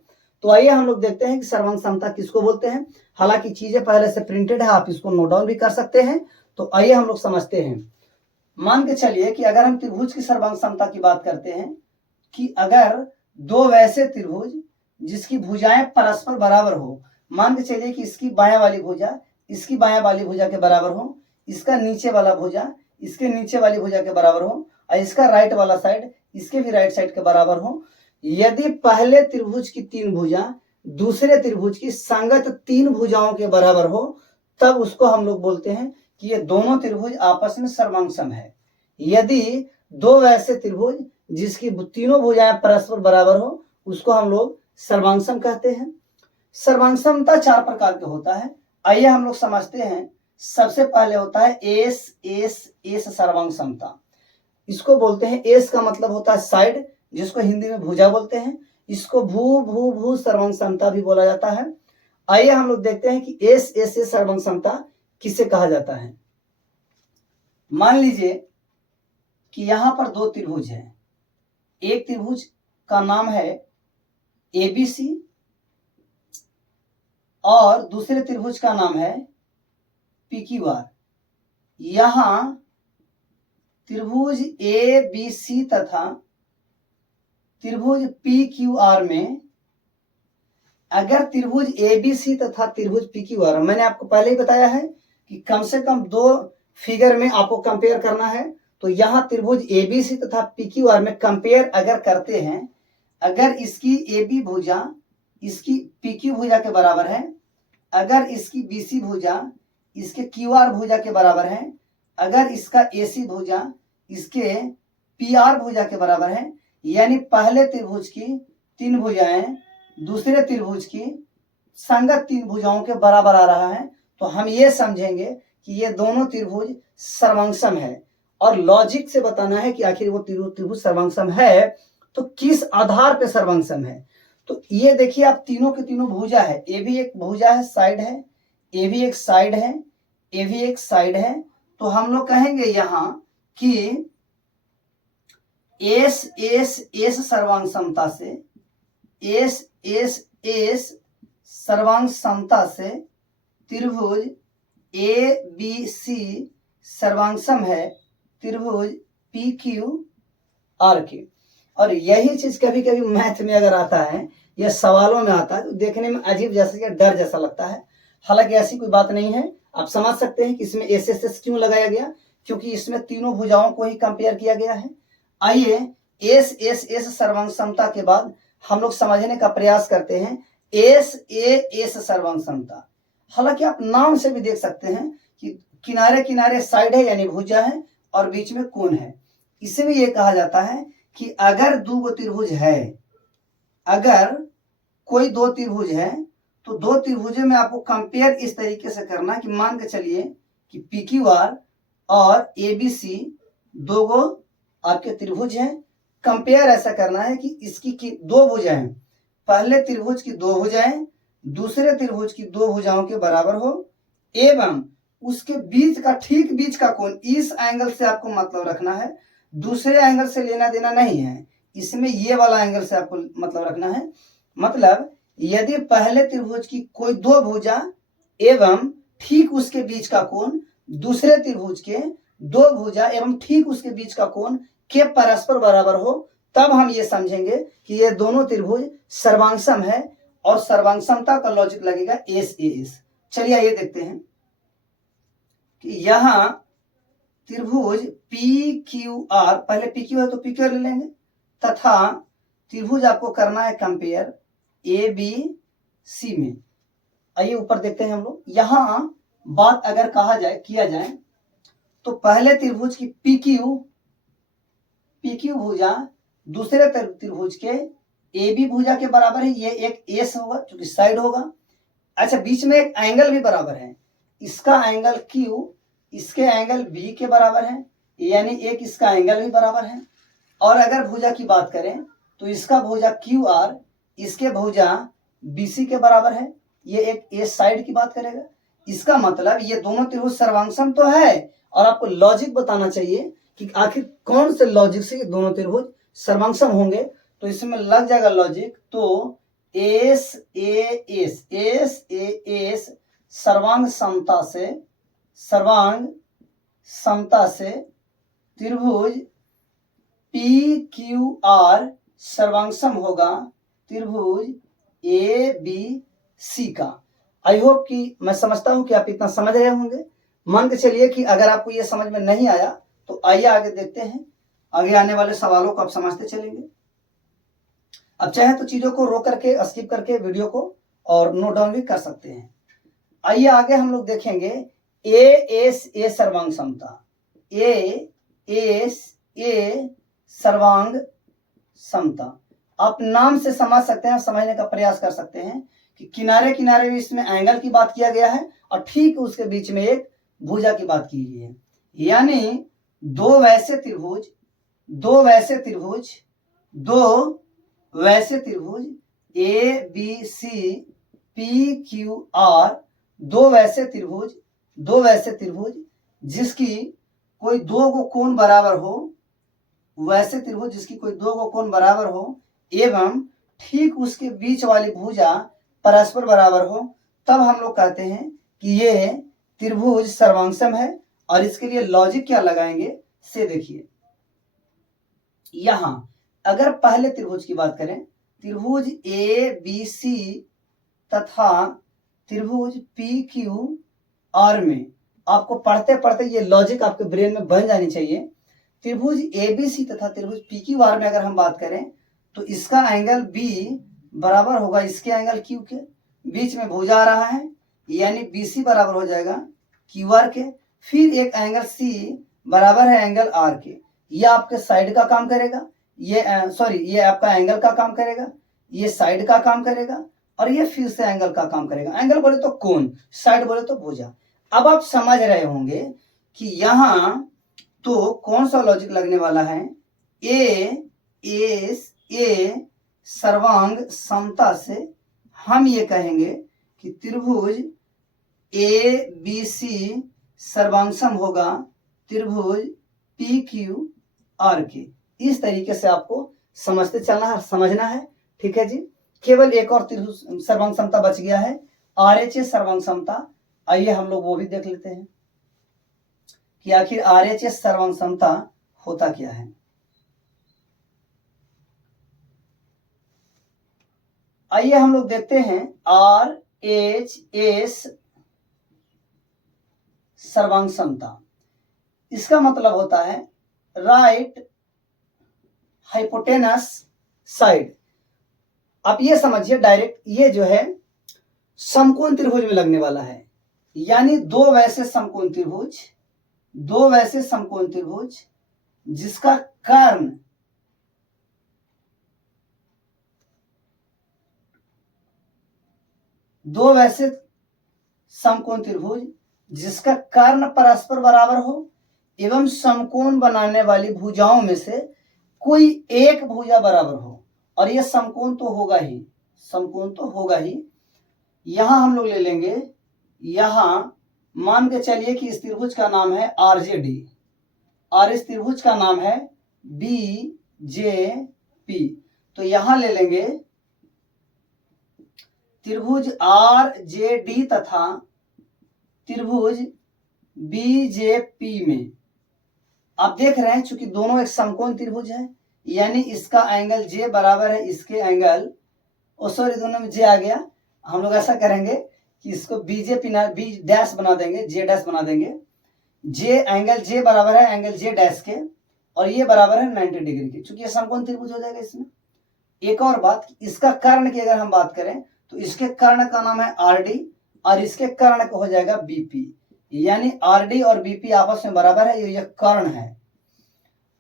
तो आइए हम लोग देखते हैं कि सर्वांग समता किसको बोलते हैं। हालांकि चीजें पहले से प्रिंटेड है, आप इसको नोट डाउन भी कर सकते हैं। तो आइए हम लोग समझते हैं। मान के चलिए कि अगर हम त्रिभुज की सर्वांग समता की बात करते हैं कि अगर दो वैसे त्रिभुज जिसकी भुजाएं परस्पर बराबर हो, मान के चलिए कि इसकी बायां वाली भुजा इसकी बायां वाली भुजा के बराबर हो, इसका नीचे वाला भुजा इसके नीचे वाली भुजा के बराबर हो और इसका राइट वाला साइड इसके भी राइट साइड के बराबर हो, यदि पहले त्रिभुज की 3 भुजा दूसरे त्रिभुज की संगत 3 भुजाओं के बराबर हो, तब उसको हम लोग बोलते हैं कि ये दोनों त्रिभुज आपस में सर्वांगसम है। यदि दो वैसे त्रिभुज जिसकी तीनों भुजाएं परस्पर बराबर हो, उसको हम लोग सर्वांगसम कहते हैं। सर्वांगसमता 4 प्रकार के होता है, आइए हम लोग समझते हैं। सबसे पहले होता है एस एस एस सर्वांगसमता। इसको बोलते हैं, एस का मतलब होता है साइड, जिसको हिंदी में भुजा बोलते हैं। इसको भू भू भू सर्वांगसमता भी बोला जाता है। आइए हम लोग देखते हैं कि एस एस एस सर्वांगसमता किसे कहा जाता है। मान लीजिए कि यहां पर 2 त्रिभुज हैं। एक त्रिभुज का नाम है एबीसी और दूसरे त्रिभुज का नाम है पीक्यूआर। यहां त्रिभुज ए बी सी तथा त्रिभुज पी क्यू आर में अगर त्रिभुज ए बी सी तथा त्रिभुज पी क्यू आर, मैंने आपको पहले ही बताया है कि कम से कम 2 फिगर में आपको कंपेयर करना है। तो यहां त्रिभुज ए बी सी तथा पी क्यू आर में कंपेयर अगर करते हैं, अगर इसकी ए बी भुजा इसकी पी क्यू भुजा के बराबर है, अगर इसकी बी सी भुजा इसके क्यू आर भुजा के बराबर है, अगर इसका ए सी भुजा इसके पी आर भुजा के बराबर है, यानी पहले त्रिभुज की 3 भुजाएं दूसरे त्रिभुज की संगत 3 भुजाओं के बराबर आ रहा है, तो हम ये समझेंगे कि ये दोनों त्रिभुज सर्वांगसम है। और लॉजिक से बताना है कि आखिर वो त्रिभुज सर्वांगसम है तो किस आधार पे सर्वांगसम है। तो ये देखिए, आप तीनों के तीनों भुजा है, ए भी एक भुजा है, साइड है, ए भी एक साइड है, ए भी एक साइड है। तो हम लोग कहेंगे यहां कि एस एस एस सर्वांगसमता से एस एस एस सर्वांगसमता से त्रिभुज ए बी सी सर्वांगसम है त्रिभुज पी क्यू आर के। और यही चीज कभी कभी मैथ में अगर आता है या सवालों में आता है तो देखने में अजीब जैसा या डर जैसा लगता है। हालांकि ऐसी कोई बात नहीं है, आप समझ सकते हैं कि इसमें एस एस एस क्यों लगाया गया, क्योंकि इसमें तीनों भुजाओं को ही कंपेयर किया गया है। आइए एस एस एस सर्वांगसमता के बाद हम लोग समझने का प्रयास करते हैं एस ए एस सर्वांगसमता। हालांकि आप नाम से भी देख सकते हैं कि किनारे किनारे साइड है यानी भुजा है और बीच में कोण है। इसे भी ये कहा जाता है कि अगर 2 त्रिभुज है, अगर कोई 2 त्रिभुज है तो 2 त्रिभुजों में आपको कंपेयर इस तरीके से करना कि मान के चलिए कि पी क्यू आर और ए बी सी 2 आपके त्रिभुज हैं। कंपेयर ऐसा करना है कि इसकी 2 भुजाएं, पहले त्रिभुज की 2 भुजाएं दूसरे त्रिभुज की 2 भुजाओं के बराबर हो एवं उसके बीच का ठीक बीच का कोण, इस एंगल से आपको मतलब रखना है, दूसरे एंगल से लेना देना नहीं है। इसमें ये वाला एंगल से आपको मतलब रखना है। मतलब यदि पहले त्रिभुज की कोई 2 भुजा एवं ठीक उसके बीच का कोण दूसरे त्रिभुज के 2 भुजा एवं ठीक उसके बीच का कोण के परस्पर बराबर हो, तब हम ये समझेंगे कि ये दोनों त्रिभुज सर्वांगसम है। और सर्वांगसमता का लॉजिक लगेगा एस ए एस। चलिए ये देखते हैं कि यहां त्रिभुज पी क्यू आर, पहले पी क्यू है तो पी क्यू आर ले लेंगे, तथा त्रिभुज आपको करना है कंपेयर ए बी सी में। आइए ऊपर देखते हैं हम लोग। यहां बात अगर कहा जाए किया जाए तो पहले त्रिभुज की पी क्यू भुजा दूसरे त्रिभुज के ए बी भुजा के बराबर है, ये एक एस होगा क्योंकि साइड होगा। अच्छा, बीच में एक एंगल भी बराबर है, इसका एंगल क्यू इसके एंगल बी के बराबर है, यानी एक इसका एंगल भी बराबर है। और अगर भुजा की बात करें तो इसका भुजा क्यू आर इसके भुजा बी सी के बराबर है, ये एक ए साइड की बात करेगा। इसका मतलब ये दोनों त्रिभुज सर्वांगसम तो है, और आपको लॉजिक बताना चाहिए कि आखिर कौन से लॉजिक से ये दोनों त्रिभुज सर्वांगसम होंगे। तो इसमें लग जाएगा लॉजिक, तो एस ए एस सर्वांग समता से त्रिभुज पी क्यू आर सर्वांगसम होगा त्रिभुज ए बी सी का। आई होप कि मैं समझता हूं कि आप इतना समझ रहे होंगे। मान के चलिए कि अगर आपको ये समझ में नहीं आया तो आइए आगे देखते हैं। आगे आने वाले सवालों को आप समझते चलेंगे। अब चाहे तो चीजों को रोक करके स्किप करके वीडियो को और नोट डाउन भी कर सकते हैं। आइए आगे हम लोग देखेंगे ए सर्वांग समता। ए सर्वांग समता। आप नाम से समझ सकते हैं, समझने का प्रयास कर सकते हैं कि किनारे किनारे भी इसमें एंगल की बात किया गया है और ठीक उसके बीच में एक भुजा की बात की गई है। यानी दो वैसे त्रिभुज A B C P Q R, दो वैसे त्रिभुज जिसकी कोई दो गो कोण बराबर हो, वैसे त्रिभुज जिसकी कोई दो गो कोण बराबर हो एवं ठीक उसके बीच वाली भुजा परस्पर बराबर हो, तब हम लोग कहते हैं कि ये त्रिभुज सर्वांगसम है। और इसके लिए लॉजिक क्या लगाएंगे से देखिए। यहां अगर पहले त्रिभुज की बात करें, त्रिभुज ए बी सी तथा त्रिभुज पी क्यू आर में आपको पढ़ते पढ़ते ये लॉजिक आपके ब्रेन में बन जानी चाहिए। त्रिभुज ए बी सी तथा त्रिभुज पी क्यू आर में अगर हम बात करें तो इसका एंगल बी बराबर होगा इसके एंगल क्यू के, बीच में भुजा आ रहा है यानी बी सी बराबर हो जाएगा क्यू आर के। फिर एक एंगल सी बराबर है एंगल आर के। ये आपके साइड का काम करेगा, ये आपका एंगल का काम करेगा, ये साइड का काम करेगा और ये फिर से एंगल का काम करेगा। एंगल बोले तो कोण, साइड बोले तो भुजा। अब आप समझ रहे होंगे कि यहां तो कौन सा लॉजिक लगने वाला है। ए सर्वांग समता से हम ये कहेंगे कि त्रिभुज ए बी सी सर्वांगसम होगा त्रिभुज पी क्यू आर के। इस तरीके से आपको समझते चलना है, समझना है। ठीक है जी। केवल एक और त्रिभुज सर्वांग समता बच गया है, आरएचए सर्वांग समता। आइए हम लोग वो भी देख लेते हैं कि आखिर आरएचएस सर्वांग समता होता क्या है। आइए हम लोग देखते हैं आरएचएस सर्वांग समता। इसका मतलब होता है राइट हाइपोटेनस साइड। आप ये समझिए डायरेक्ट, ये जो है समकोण त्रिभुज में लगने वाला है। यानी दो वैसे समकोण त्रिभुज जिसका कर्ण जिसका कर्ण परस्पर बराबर हो एवं समकोण बनाने वाली भुजाओं में से कोई एक भुजा बराबर हो। और यह समकोण तो होगा ही। यहां हम लोग ले लेंगे, यहां मान के चलिए कि इस त्रिभुज का नाम है आरजेडी और इस त्रिभुज का नाम है बीजेपी। तो यहां ले लेंगे त्रिभुज आरजेडी तथा त्रिभुज बीजेपी में आप देख रहे हैं चूंकि दोनों एक समकोण त्रिभुज है, यानी इसका एंगल जे बराबर है इसके एंगल, दोनों में जे आ गया। हम लोग ऐसा करेंगे कि इसको बीजेपी ना बी डैश बना देंगे, जे डैश बना देंगे। जे एंगल जे बराबर है एंगल जे डैश के और ये बराबर है 90 डिग्री के, चूंकि ये समकोण त्रिभुज हो जाएगा इसमें। एक और बात, इसका कर्ण की अगर हम बात करें तो इसके कर्ण का नाम है आरडी और इसके कर्ण का हो जाएगा बीपी। यानी आरडी और बीपी आपस में बराबर है, ये कर्ण है।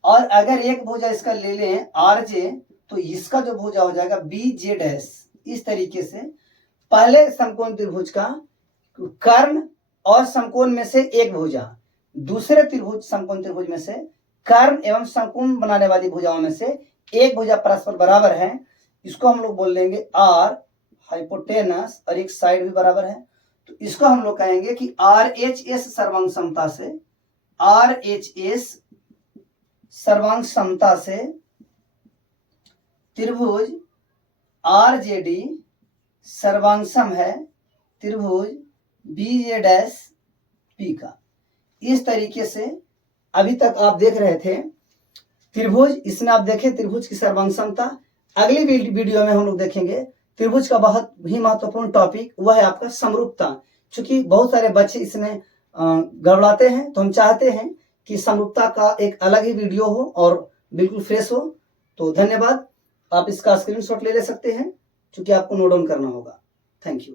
और अगर एक भुजा इसका ले लें आरजे तो इसका जो भुजा हो जाएगा बीजे डैश। इस तरीके से पहले समकोण त्रिभुज का कर्ण और समकोण में से एक भुजा, दूसरे त्रिभुज समकोण त्रिभुज में से कर्ण एवं समकोण बनाने वाली भुजाओं में से एक भुजा परस्पर बराबर है, इसको हम लोग बोल लेंगे आर हाइपोटेनस और एक साइड भी बराबर है। तो इसको हम लोग कहेंगे कि आरएचएस सर्वांग समता से, आरएचएस सर्वांग समता से त्रिभुज आरजेडी सर्वांगसम है त्रिभुज बीजे डैश पी का। इस तरीके से अभी तक आप देख रहे थे त्रिभुज, इसमें आप देखें त्रिभुज की सर्वांग समता। अगली वीडियो में हम लोग देखेंगे त्रिभुज का बहुत ही महत्वपूर्ण टॉपिक, वह है आपका समरूपता। क्योंकि बहुत सारे बच्चे इसमें गड़बड़ाते हैं, तो हम चाहते हैं कि समरूपता का एक अलग ही वीडियो हो और बिल्कुल फ्रेश हो। तो धन्यवाद। आप इसका स्क्रीनशॉट ले सकते हैं, क्योंकि आपको नोट डाउन करना होगा। Thank you.